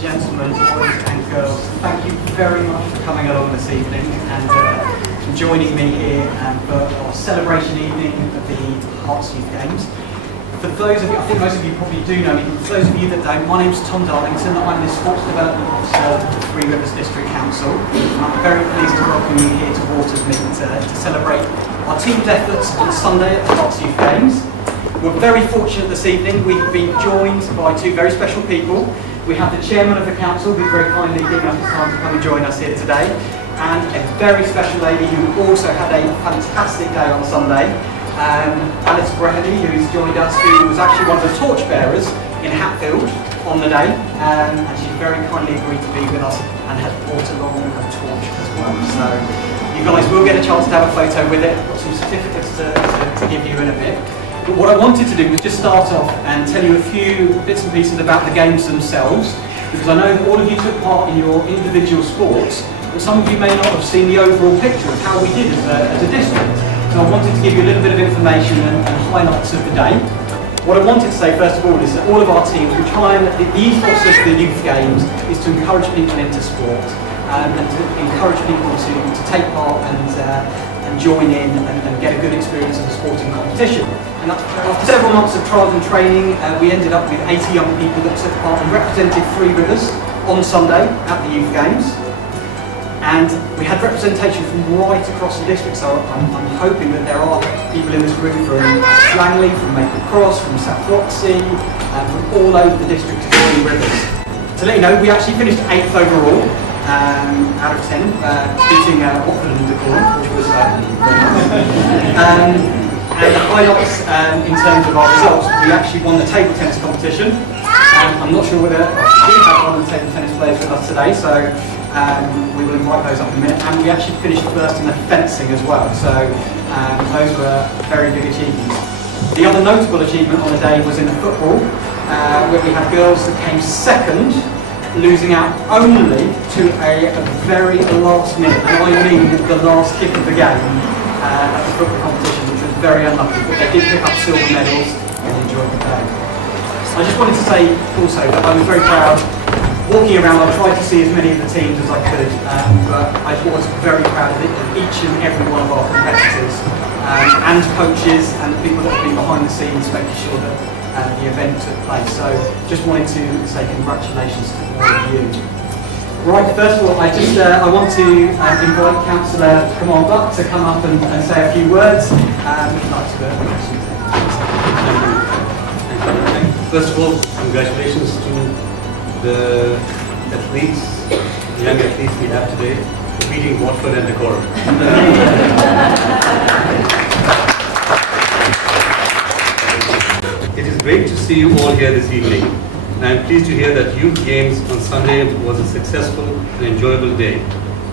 gentlemen, boys and girls, thank you very much for coming along this evening and joining me here for our celebration evening of the HertsYouth Games. For those of you, I think most of you probably do know me, but for those of you that don't, my name's Tom Darlington. I'm the Sports Development Officer of the Three Rivers District Council. And I'm very pleased to welcome you here to Watersmeet to celebrate our team's efforts on Sunday at the HertsYouth Games. We're very fortunate this evening. We've been joined by two very special people. We have the Chairman of the Council, who's very kindly given us his time to come and join us here today, and a very special lady who also had a fantastic day on Sunday. Breheny, who's joined us, who was actually one of the torchbearers in Hatfield on the day, and she very kindly agreed to be with us and has brought along a torch as well. So you guys will get a chance to have a photo with it. I've got some certificates to give you in a bit. But what I wanted to do was just start off and tell you a few bits and pieces about the games themselves, because I know that all of you took part in your individual sports, but some of you may not have seen the overall picture of how we did as a district. So I wanted to give you a little bit of information and highlights of the day. What I wanted to say first of all is that all of our teams, we try and, the ethos of the youth games is to encourage people into sport and to encourage people to take part and join in and get a good experience of the sporting competition. And after several months of trials and training, we ended up with 80 young people that took part and represented Three Rivers on Sunday at the youth games. And we had representation from right across the district, so I'm hoping that there are people in this room from Langley, from Maple Cross, from South Roxy, from all over the district of Three Rivers. To let you know, we actually finished 8th overall out of 10, beating Watford and Decorum, which was and the highlights in terms of our results, we actually won the table tennis competition. I'm not sure whether we have one of the table tennis players with us today, so we will invite those up in a minute. And we actually finished first in the fencing as well, so those were very big achievements. The other notable achievement on the day was in the football, where we had girls that came second, losing out only to a very last minute, and I mean the last kick of the game at the football competition, which was very unlucky, but they did pick up silver medals and enjoyed the day. I just wanted to say also that I was very proud. Walking around, I tried to see as many of the teams as I could, but I was very proud of each and every one of our competitors and coaches and the people that have been behind the scenes making sure that the event took place. So just wanted to say congratulations to all of you. Right, first of all, I want to invite Councillor Kemal Butt to come up and say a few words. First of all, congratulations to the athletes, the young athletes we have today, for beating Watford and Decorum. It is great to see you all here this evening, and I am pleased to hear that Youth Games on Sunday was a successful and enjoyable day,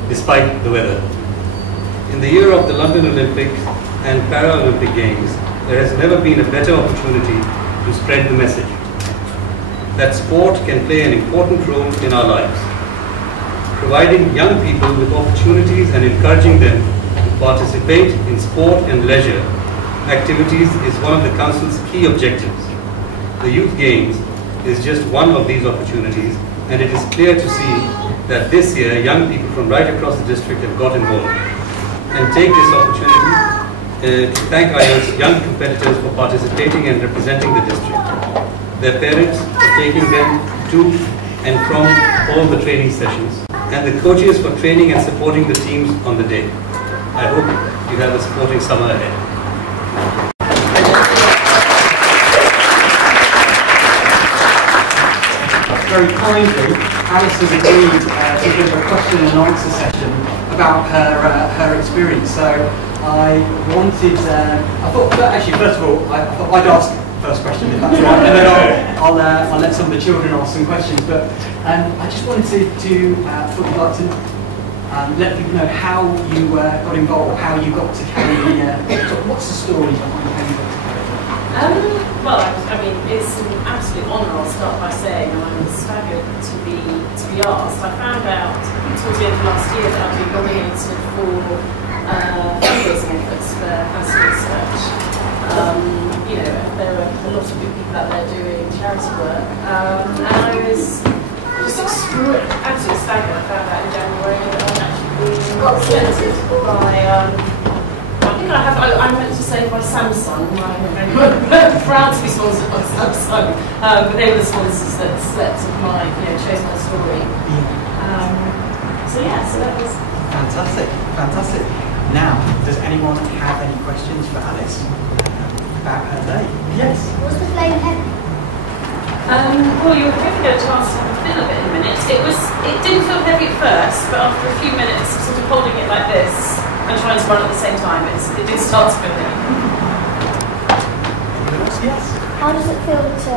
despite the weather. In the year of the London Olympic and Paralympic Games, there has never been a better opportunity to spread the message that sport can play an important role in our lives. Providing young people with opportunities and encouraging them to participate in sport and leisure activities is one of the Council's key objectives. The Youth Games is just one of these opportunities, and it is clear to see that this year young people from right across the district have got involved. And take this opportunity to thank our young competitors for participating and representing the district, their parents for taking them to and from all the training sessions, and the coaches for training and supporting the teams on the day. I hope you have a sporting summer ahead. Very kindly, Alice has agreed to give a question and answer session about her experience. So I wanted, I thought, actually, first of all, I thought I'd ask the first question, if that's right, and then I'll let some of the children ask some questions. But I just wanted to let people know how you got involved, how you got to carry what's the story behind how you got to carry it? Well, I mean, it's an absolute honour, I'll start by saying, and I was staggered to be asked. I found out towards the end of last year that I'd been nominated for fundraising efforts for cancer research. You know, there are a lot of good people out there doing charity work, and I was just sponsored by, I think I meant to say by Samsung. I'm very proud to be sponsored by Samsung. But they were the sponsors that selected chose my story. So that was fantastic, fantastic. Now, does anyone have any questions for Alice about her day? Yes. Was the flame heavy? Well, you'll hopefully get a chance to have a feel of it in a minute. It didn't feel heavy at first, but after a few minutes of sort of holding it like this and trying to run at the same time, it did start to feel heavy. Anyone else? Yes. How does it feel to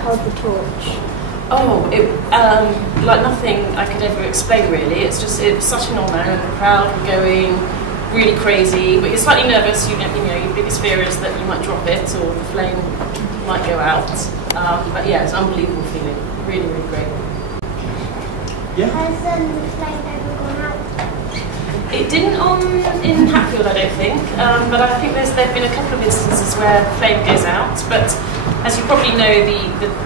hold the torch? Oh, like nothing I could ever explain really. It was such an honour, and the crowd were going really crazy. But you're slightly nervous. Your biggest fear is that you might drop it or the flame might go out. But yeah, it's an unbelievable feeling. Really, really great. Yeah. Has the flame ever gone out? It didn't in Hatfield, I don't think. But I think there've been a couple of instances where the flame goes out. But as you probably know,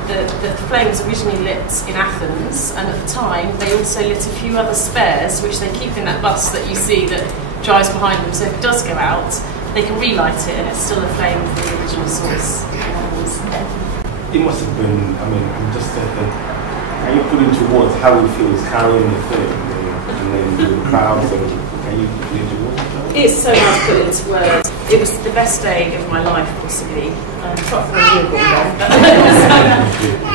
the flame was originally lit in Athens, and at the time they also lit a few other spares, which they keep in that bus that you see that drives behind them. So if it does go out, they can relight it, and it's still a flame from the original source. It must have been. I'm just thinking. Can you put into words how it feels carrying the thing, and then the crowds, and can you put it into words? It's so hard to put into words. It was the best day of my life, possibly. Apart from a year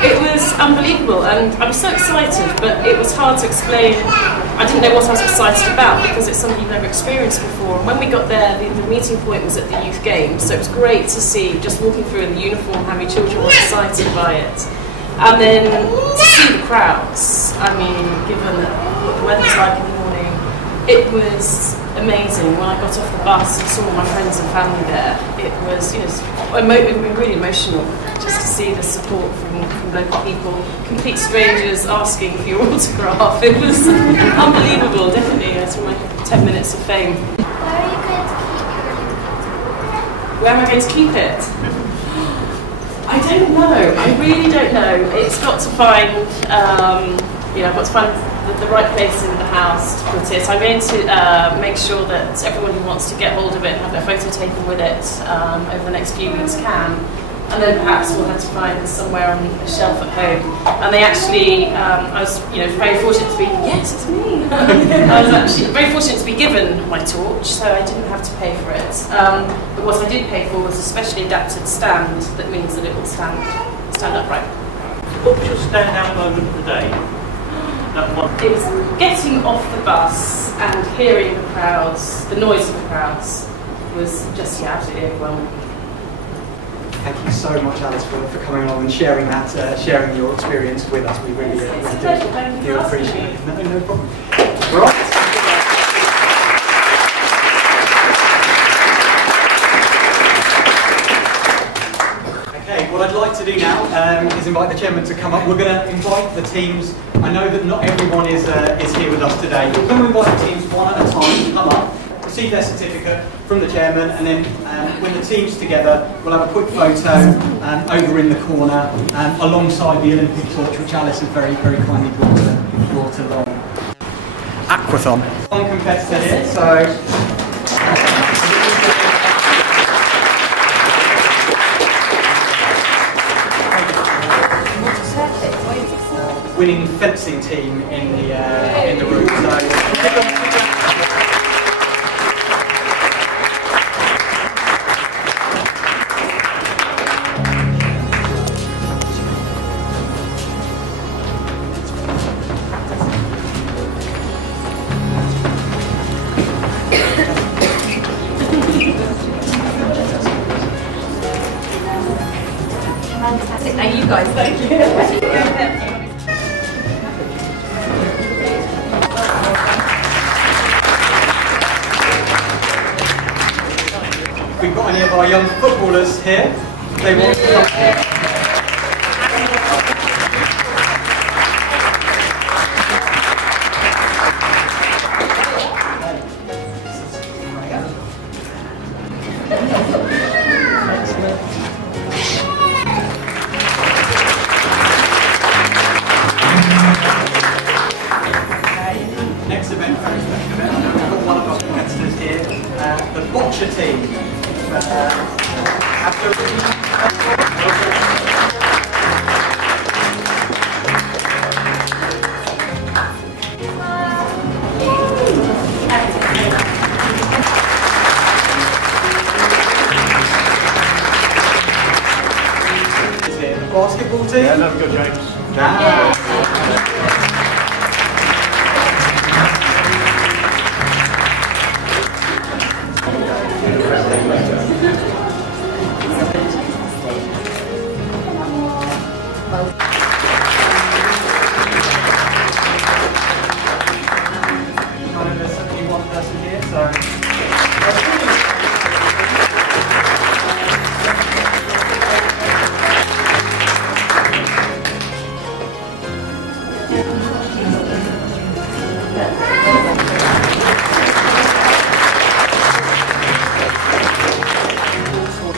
it was unbelievable, and I was so excited, but it was hard to explain. I didn't know what I was excited about because it's something you've never experienced before. And when we got there, the meeting point was at the Youth Games, so it was great to see, just walking through in the uniform, how many children were excited by it. And then to see the crowds, given what the weather's like in the morning, it was amazing. When I got off the bus and saw my friends and family there, it was really emotional just to see the support from local people, complete strangers asking for your autograph. It was unbelievable, definitely. It's my 10 minutes of fame. Where are you going to keep your Olympic? Where am I going to keep it? I don't know. I really don't know. It's got to find, I've got to find the right place in the house to put it. So I'm going to make sure that everyone who wants to get hold of it and have their photo taken with it over the next few weeks can. And then perhaps we'll have to find it somewhere on a shelf at home. And they actually, I was very fortunate to be, yes, it's me. I was actually very fortunate to be given my torch, so I didn't have to pay for it. But what I did pay for was a specially adapted stand that means that it will stand upright. What was your standout moment of the day? It was getting off the bus and hearing the crowds, the noise of the crowds was just absolutely overwhelming. Thank you so much, Alice, for coming along and sharing sharing your experience with us. We really, it's a pleasure. Thank you do for appreciate asking it. No problem. Right. Okay, what I'd like to do now is invite the chairman to come up. We're going to invite the teams. I know that not everyone is here with us today. We're going to invite the teams one at a time to come up, receive their certificate from the chairman, and then when the team's together, we'll have a quick photo over in the corner alongside the Olympic torch, which Alice has very, very kindly brought along. Aquathon. One competitor here, so. Winning fencing team in the room. So. Fantastic. Thank you guys. Thank you. If we've got any of our young footballers here, they want to come here. Next event, netball team? Yeah, let's go, James. There's only one person here, so.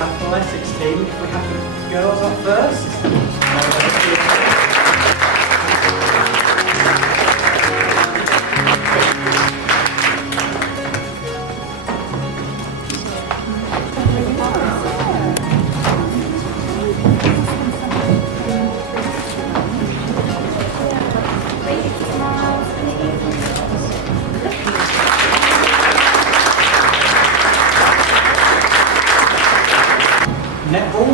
Athletics team, if we have the girls up first. Netball.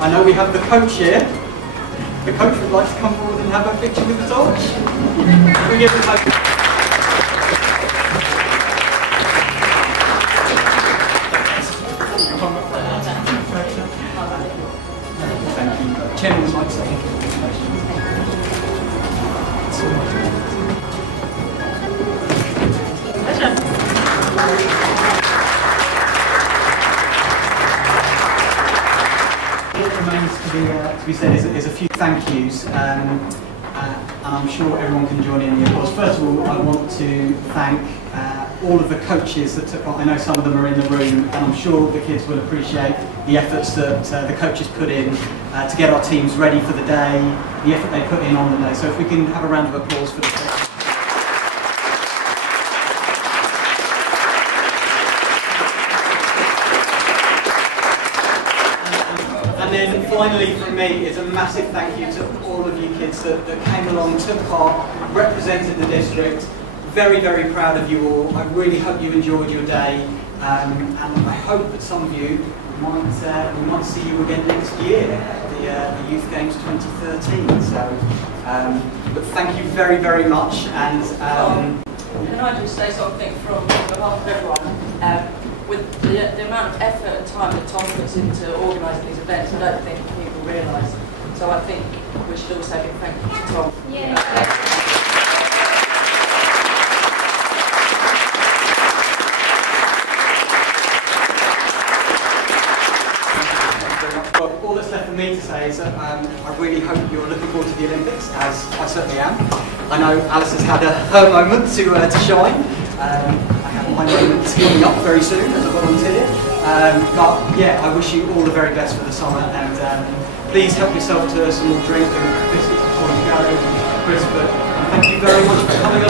I know we have the coach here. The coach would like to come forward and have a picture with the torch. We give the coach. Thank you. Chairman would like to say. Remains to be said is a few thank yous, and I'm sure everyone can join in the applause. First of all, I want to thank all of the coaches that took part. I know some of them are in the room, and I'm sure the kids will appreciate the efforts that the coaches put in to get our teams ready for the day, the effort they put in on the day. So if we can have a round of applause for the coaches. And then finally from me is a massive thank you to all of you kids that came along, took part, represented the district. Very, very proud of you all. I really hope you enjoyed your day, and I hope that some of you we might see you again next year at the Youth Games 2013. So, but thank you very, very much. And can I just say something from behalf of everyone? With the amount of effort and time that Tom puts into organising these events, I don't think people realise. So I think we should also give thank you to Tom. Yeah. Well, all that's left for me to say is that I really hope you're looking forward to the Olympics, as I certainly am. I know Alice has had her moment to shine. I have my moment coming up very soon as a volunteer. But yeah, I wish you all the very best for the summer, and please help yourself to some more drink and biscuits before you go. Chris, but thank you very much for coming along.